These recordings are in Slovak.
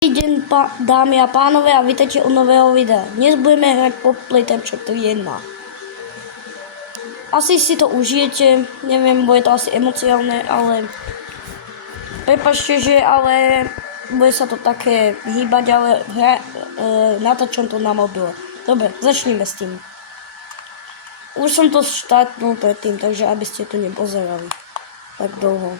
Dobrý deň, dámy a pánové, a vítajte u nového videa. Dnes budeme hrať pod Playtime Chapter 1. Asi si to užijete, neviem, bude to asi emocionálne, ale prepáčte, že ale bude sa to také hýbať, ale natáčam to na mobile. Dobre, začneme s tým. Už som to štartnul predtým, takže aby ste to nepozerali tak dlho.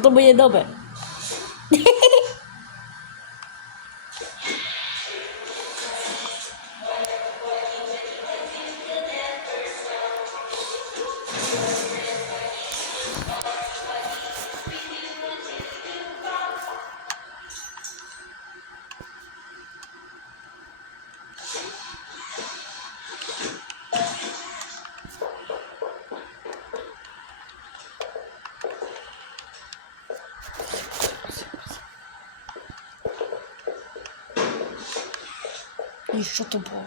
To bude dobre. Що то було?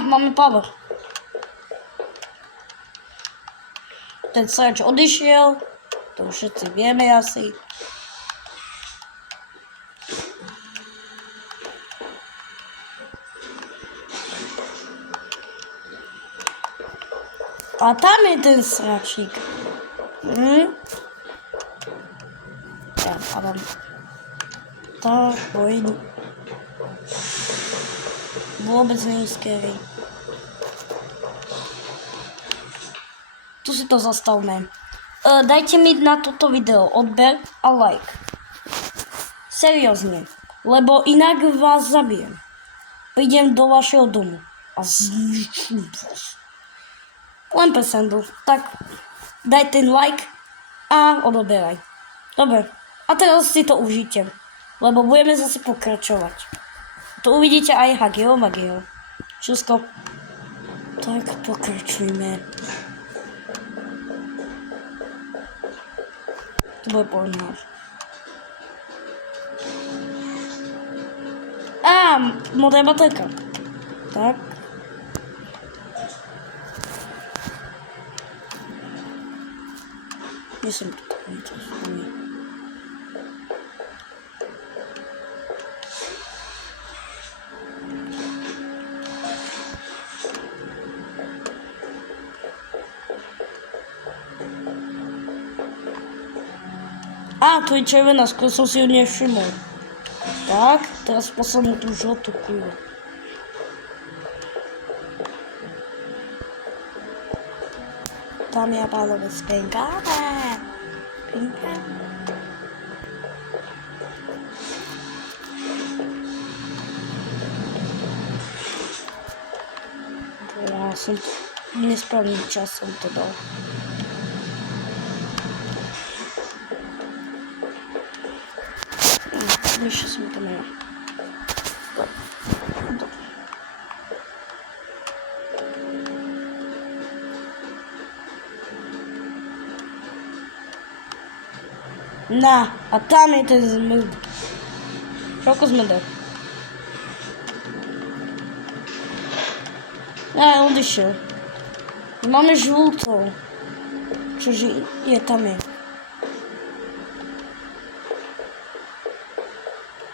Mamy power. Ten Serge odešel, to už všetci vieme asi. A tam je ten sračík. Ja padám. Tak, bojím. Vôbec nie je scary. Tu si to zastavme. Dajte mi na toto video odber a like. Seriózne. Lebo inak vás zabijem. Prídem do vašeho domu a zničím vás. Len pre sendu. Tak daj ten like a odoberaj. Dobre. A teraz si to užite. Lebo budeme zase pokračovať. Tu uvidíte aj Hagio Magio. Všetko. Tak pokračujme. To bude poľnář. Modrá baterka. Tak. Myslím, to něco stojí. Tu je červená, skoro som si ju nevšimol. Tak, teraz poslednú tú žltú kúru. Tam je pánové spenkáme. Pinka. Ja som nesprávnym časom to dal. Ještě jsem to měla. A tam je ten zmrd. Čoko zmrdek. Odešel. Máme žlútou. Čože je tam je.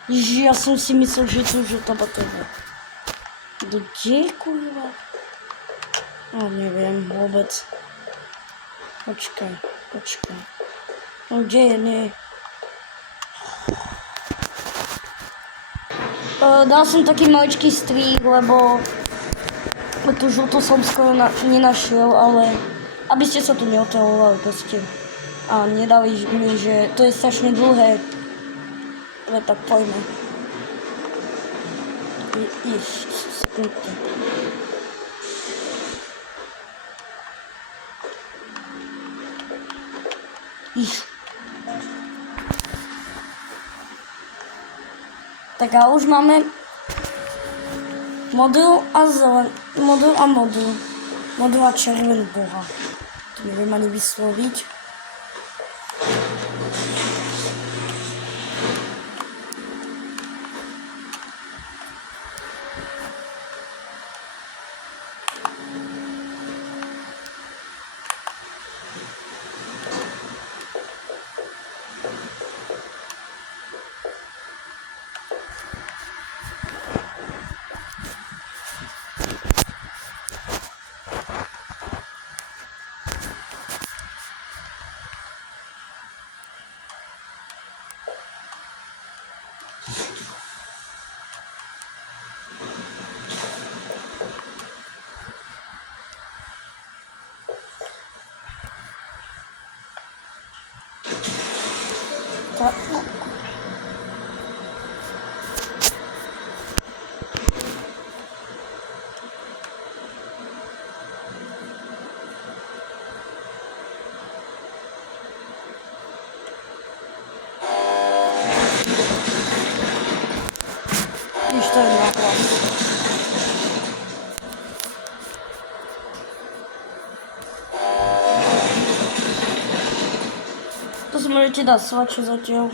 Ježi, ja som si myslel, že to už je tá batéria. Gdzie kurwa? O, nie wiem, wobec. Poczekaj. No gdzie, nie. Dal som taký maličký strík, lebo tú žltú som skoro nenašiel, ale aby ste sa tu neotravovali proste. A nedali mi, že to je strašne dlhé. Ale tak poďme. Sekundka. Tak a už máme modrú a zelen, modrú a červenú boha. To neviem ani vysloviť. Tak, no. Już to jest naprawdę. To si môžete dať svačo zatiaľ.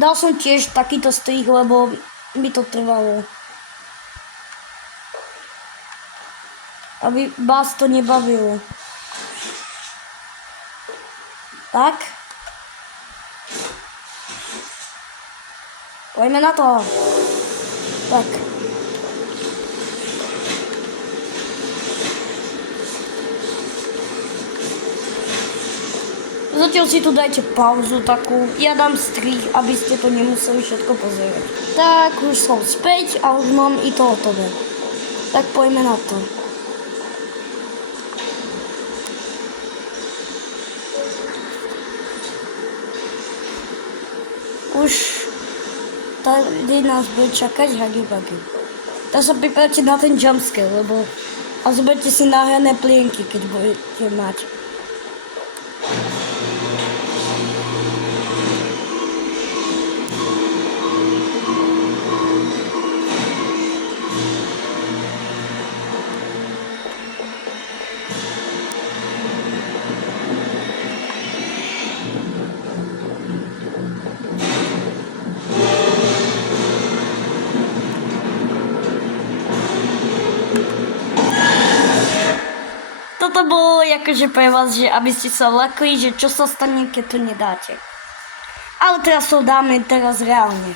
Dal som tiež takýto strih, lebo by to trvalo. Aby vás to nebavilo. Tak. Poďme na to. Tak. Zatiaľ si tu dajte pauzu takú. Ja dám strih, aby ste to nemuseli všetko pozerať. Tak, už som späť a už mám i to hotové. Tak poďme na to. Už tady nás bude čakať Huggy Buggy. Tak sa pripravte na ten jumpscare, lebo a zoberte si nahrané plienky, keď budete mať. Toto bolo akože pre vás, že aby ste sa lakli, že čo sa stane, keď to nedáte. Ale teraz to dáme teraz reálne.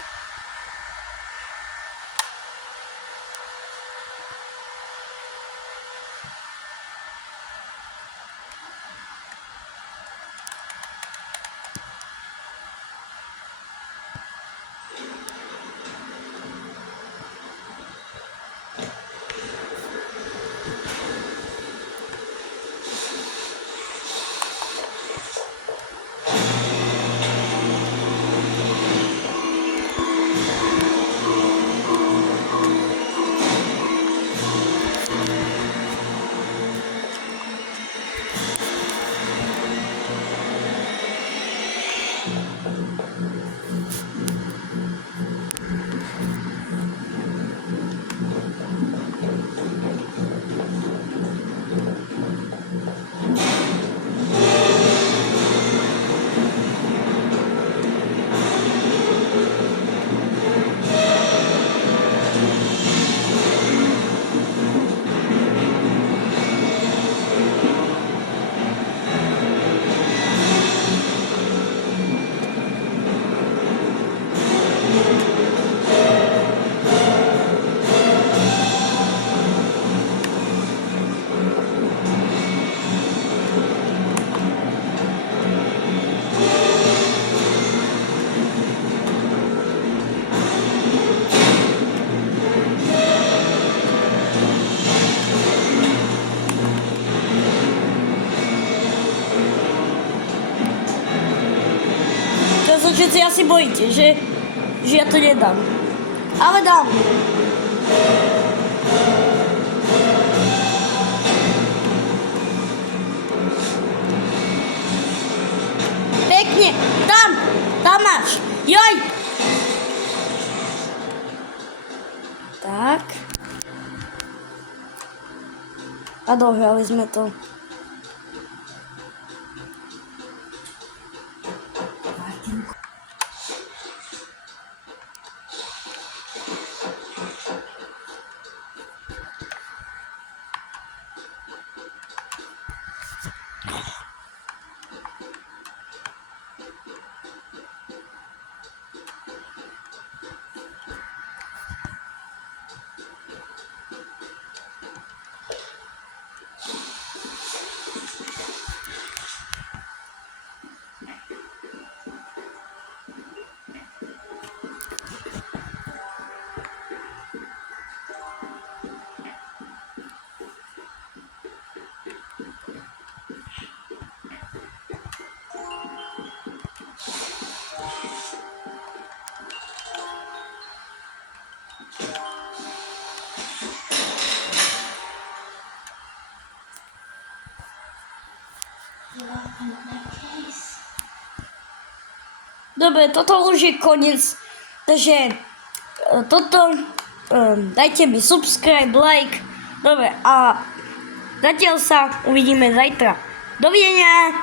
To sa všetci asi bojíte, že ja to nedám. Ale dám. Pekne, tam máš. Joj! Tak. A dohrali sme to. Dobre, toto už je koniec, takže toto, dajte mi subscribe, like, dobre, a zatiaľ sa uvidíme zajtra. Dovidenia!